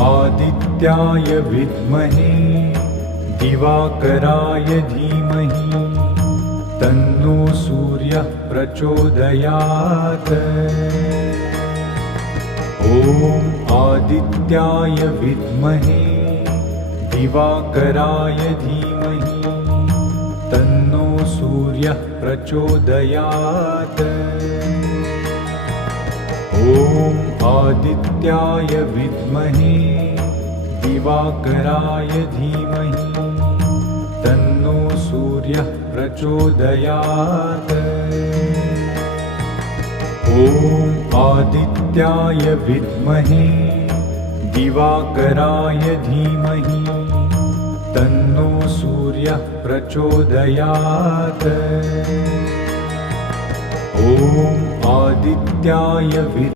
आदित्याय विद्महे दिवाकराय धीमहि तन्नो सूर्यः प्रचोदयात्। ॐ आदित्याय विद्महे दिवाकराय धीमहि तन्नो सूर्यः प्रचोदयात्। ॐ आदित्याय विद्महे दिवाकराय धीमहि तन्नो सूर्यः प्रचोदयात्। ॐ आदित्याय विद्महे दिवाकराय धीमहि तन्नो सूर्यः प्रचोदयात्। ॐ आदित्याय